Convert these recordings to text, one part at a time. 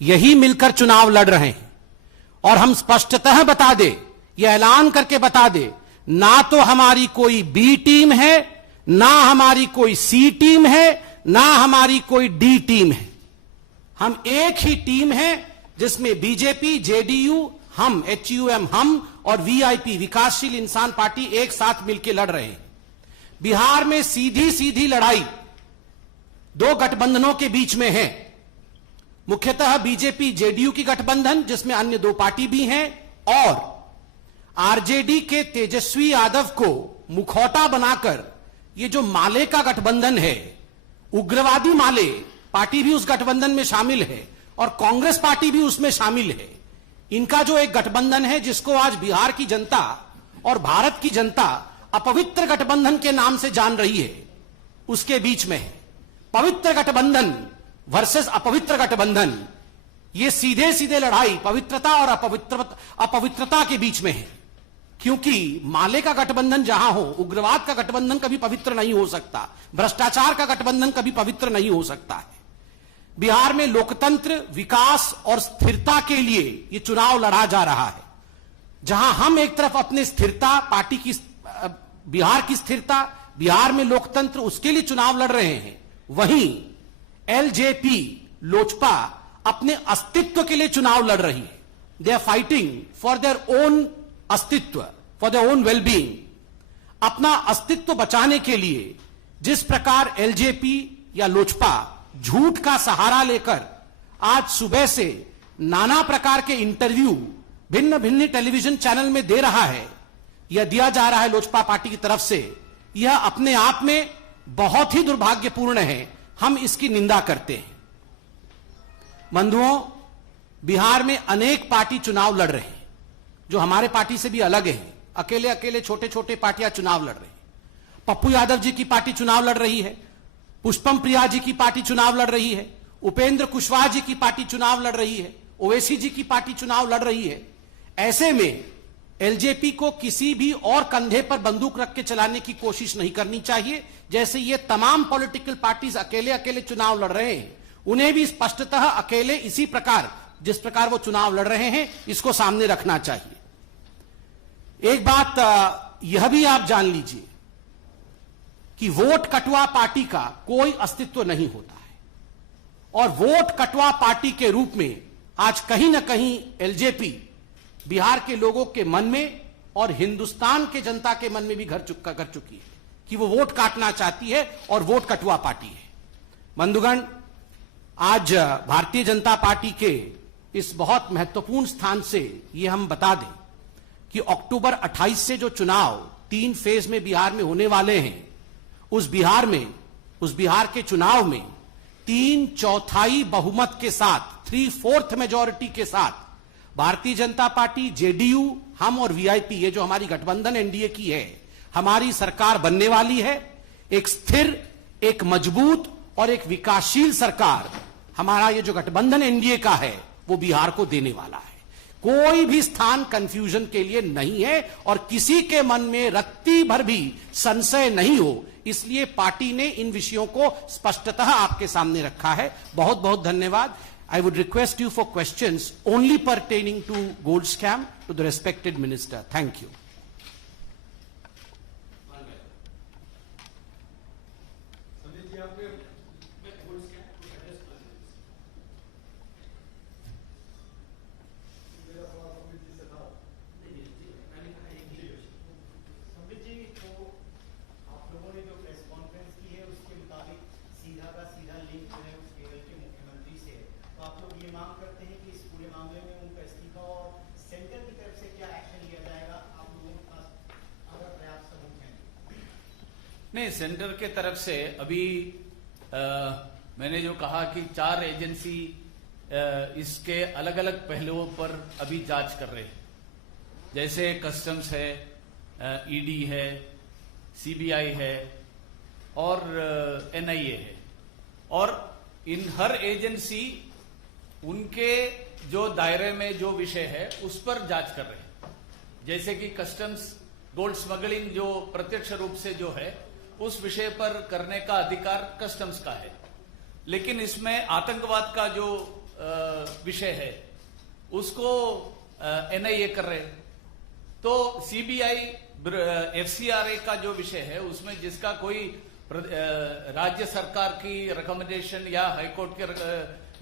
यही मिलकर चुनाव लड़ रहे हैं। और हम स्पष्टतः बता दे, यह ऐलान करके बता दे, ना तो हमारी कोई बी टीम है, ना हमारी कोई सी टीम है, ना हमारी कोई डी टीम है। हम एक ही टीम है जिसमें बीजेपी, जेडीयू, हम HUM हम और VIP विकासशील इंसान पार्टी एक साथ मिलकर लड़ रहे हैं। बिहार में सीधी सीधी लड़ाई दो गठबंधनों के बीच में है। मुख्यतः बीजेपी जेडीयू की गठबंधन, जिसमें अन्य दो पार्टी भी हैं, और आरजेडी के तेजस्वी यादव को मुखौटा बनाकर ये जो माले का गठबंधन है, उग्रवादी माले पार्टी भी उस गठबंधन में शामिल है और कांग्रेस पार्टी भी उसमें शामिल है। इनका जो एक गठबंधन है, जिसको आज बिहार की जनता और भारत की जनता अपवित्र गठबंधन के नाम से जान रही है, उसके बीच में है। पवित्र गठबंधन वर्सेस अपवित्र गठबंधन, ये सीधे सीधे लड़ाई पवित्रता और अपवित्रता के बीच में है। क्योंकि माले का गठबंधन जहां हो, उग्रवाद का गठबंधन कभी पवित्र नहीं हो सकता, भ्रष्टाचार का गठबंधन कभी पवित्र नहीं हो सकता है। बिहार में लोकतंत्र, विकास और स्थिरता के लिए यह चुनाव लड़ा जा रहा है। जहां हम एक तरफ अपनी स्थिरता, पार्टी की, बिहार की स्थिरता, बिहार में लोकतंत्र, उसके लिए चुनाव लड़ रहे हैं, वहीं LJP, लोजपा अपने अस्तित्व के लिए चुनाव लड़ रही है। They are fighting for their own अस्तित्व, फॉर देयर ओन वेलबींग। अपना अस्तित्व बचाने के लिए जिस प्रकार LJP या लोजपा झूठ का सहारा लेकर आज सुबह से नाना प्रकार के इंटरव्यू भिन्न भिन्न टेलीविजन चैनल में दे रहा है, यह दिया जा रहा है लोजपा पार्टी की तरफ से, यह अपने आप में बहुत ही दुर्भाग्यपूर्ण है। हम इसकी निंदा करते हैं। बंधुओं, बिहार में अनेक पार्टी चुनाव लड़ रहे हैं जो हमारे पार्टी से भी अलग हैं। अकेले अकेले छोटे छोटे पार्टियां चुनाव लड़ रही हैं। पप्पू यादव जी की पार्टी चुनाव लड़ रही है, पुष्पम प्रिया जी की पार्टी चुनाव लड़ रही है, उपेंद्र कुशवाहा जी की पार्टी चुनाव लड़ रही है, ओवैसी जी की पार्टी चुनाव लड़ रही है। ऐसे में LJP को किसी भी और कंधे पर बंदूक रख के चलाने की कोशिश नहीं करनी चाहिए। जैसे ये तमाम पॉलिटिकल पार्टीज अकेले अकेले चुनाव लड़ रहे हैं, उन्हें भी स्पष्टतः अकेले इसी प्रकार, जिस प्रकार वो चुनाव लड़ रहे हैं, इसको सामने रखना चाहिए। एक बात यह भी आप जान लीजिए कि वोट कटवा पार्टी का कोई अस्तित्व नहीं होता है, और वोट कटवा पार्टी के रूप में आज कहीं ना कहीं LJP बिहार के लोगों के मन में और हिंदुस्तान के जनता के मन में भी कर चुकी है कि वो वोट काटना चाहती है और वोट कटवा पार्टी है। बंधुगण, आज भारतीय जनता पार्टी के इस बहुत महत्वपूर्ण स्थान से ये हम बता दें कि अक्टूबर 28 से जो चुनाव 3 फेज में बिहार में होने वाले हैं, उस बिहार के चुनाव में 3/4 बहुमत के साथ, 3/4 मेजॉरिटी के साथ भारतीय जनता पार्टी, जेडीयू, हम और VIP, ये जो हमारी गठबंधन NDA की है, हमारी सरकार बनने वाली है। एक स्थिर, एक मजबूत और एक विकासशील सरकार हमारा ये जो गठबंधन NDA का है, वो बिहार को देने वाला है। कोई भी स्थान कंफ्यूजन के लिए नहीं है और किसी के मन में रत्ती भर भी संशय नहीं हो, इसलिए पार्टी ने इन विषयों को स्पष्टतः आपके सामने रखा है। बहुत बहुत धन्यवाद। I would request you for questions only pertaining to gold scam to the respected minister. Thank you. नहीं, सेंटर के तरफ से अभी मैंने जो कहा कि 4 एजेंसी इसके अलग अलग पहलुओं पर अभी जांच कर रहे हैं। जैसे कस्टम्स है, ED है, CBI है और NIA है, और इन हर एजेंसी उनके जो दायरे में जो विषय है उस पर जांच कर रहे हैं। जैसे कि कस्टम्स गोल्ड स्मगलिंग जो प्रत्यक्ष रूप से जो है उस विषय पर करने का अधिकार कस्टम्स का है, लेकिन इसमें आतंकवाद का जो विषय है उसको एनआईए कर रहे। तो सीबीआई एफसीआरए का जो विषय है उसमें जिसका कोई राज्य सरकार की रिकमेंडेशन या हाईकोर्ट के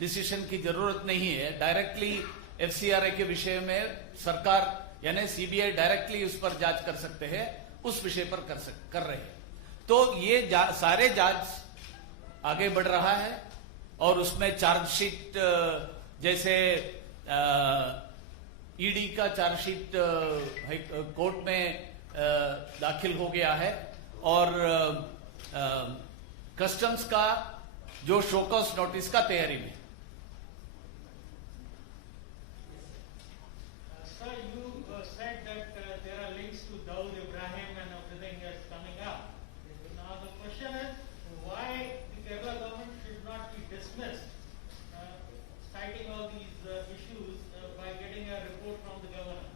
डिसीजन की जरूरत नहीं है, डायरेक्टली एफसीआरए के विषय में सरकार यानी सीबीआई डायरेक्टली उस पर जांच कर सकते हैं, उस विषय पर कर रहे हैं। तो ये सारे जांच आगे बढ़ रहा है और उसमें चार्जशीट जैसे ईडी का चार्जशीट कोर्ट में दाखिल हो गया है और कस्टम्स का जो शोकॉस नोटिस का तैयारी में। Sir, you said that there are links to Dawood Ibrahim and everything that's coming up. Now the question is, why the Kerala government should not be dismissed, citing all these issues by getting a report from the governor?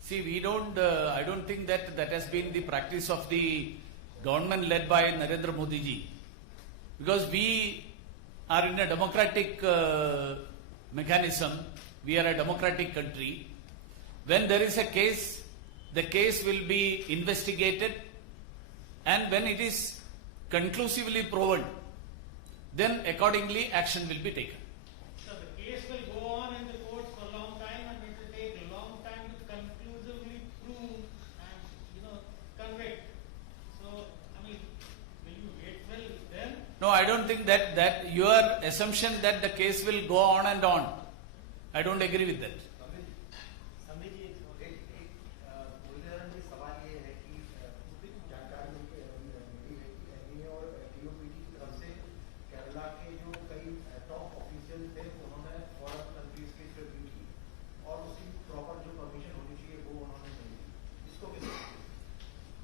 See, I don't think that has been the practice of the government led by Narendra Modi ji. Because we are in a democratic mechanism, we are a democratic country. When there is a case, the case will be investigated, and when it is conclusively proven, then accordingly action will be taken. So the case will go on in the courts for a long time, and it will take a long time to conclusively prove and convict. So I mean, will you wait till then? No, I don't think that your assumption that the case will go on and on, I don't agree with that.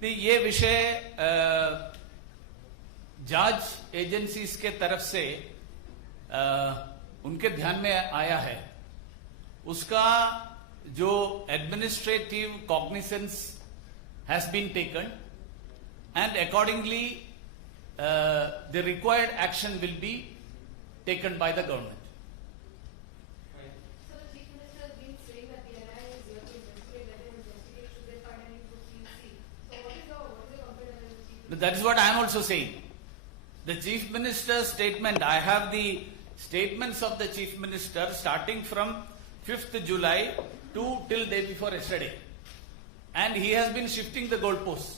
नहीं, ये विषय जांच agencies के तरफ से उनके ध्यान में आया है। उसका जो administrative cognisance has been taken and accordingly the required action will be taken by the government. That is what I am also saying. The Chief Minister's statement, I have the statements of the Chief Minister starting from 5th July till day before yesterday. And he has been shifting the goalposts.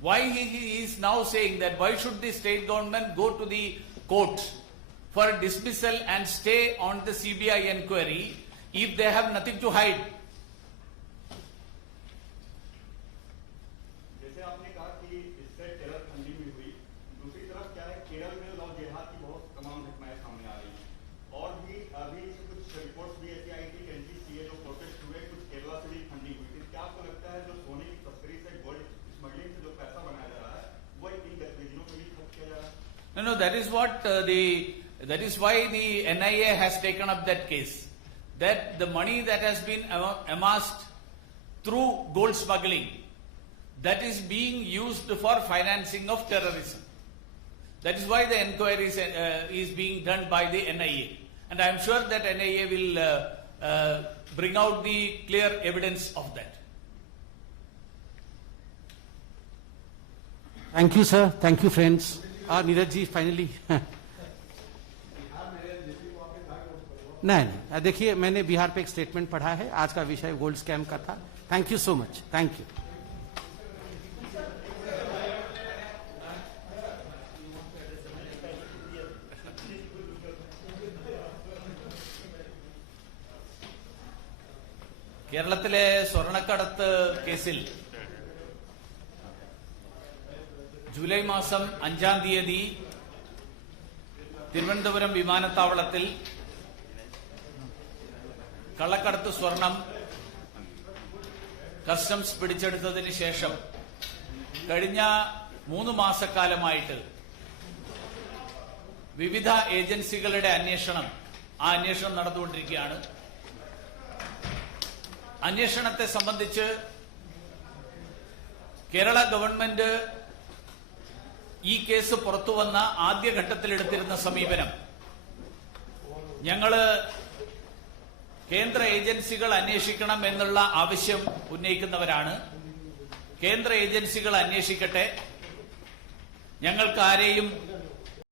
Why he is now saying that why should the state government go to the court for a dismissal and stay on the CBI inquiry if they have nothing to hide? No, that is what that is why the NIA has taken up that case. That the money that has been amassed through gold smuggling, that is being used for financing of terrorism. That is why the inquiry is being done by the NIA. And I am sure that NIA will bring out the clear evidence of that. Thank you, sir. Thank you, friends. Neeraj ji finally नहीं, देखिए मैंने बिहार पे एक statement पढ़ा है, आज का विषय गोल्ड स्कैम का था। Thank you so much, thank you. കേരളത്തിലെ സ്വർണ്ണക്കടത്ത് കേസിൽ ജൂലൈ മാസം 5-ാം തീയതി തിരുവനന്തപുരം വിമാനത്താവളത്തിൽ കള്ളക്കടത്ത് സ്വർണം കസ്റ്റംസ് പിടിച്ചെടുത്തതിന് ശേഷം കഴിഞ്ഞ 3 മാസക്കാലമായിട്ട് വിവിധ ഏജൻസികളുടെ അന്വേഷണം നടന്നുകൊണ്ടിരിക്കുകയാണ്. അന്വേഷണത്തെ സംബന്ധിച്ച് കേരള ഗവൺമെന്റ് ഈ കേസ് പുറത്തുവന്ന ആദ്യഘട്ടത്തിലെടുത്തിരുന്ന സമീപനം ഞങ്ങള് കേന്ദ്ര ഏജൻസികൾ അന്വേഷിക്കണം എന്നുള്ള ആവശ്യം ഉന്നയിക്കുന്നവരാണ്. കേന്ദ്ര ഏജൻസികൾ അന്വേഷിക്കട്ടെ. ഞങ്ങൾക്ക് ആരെയും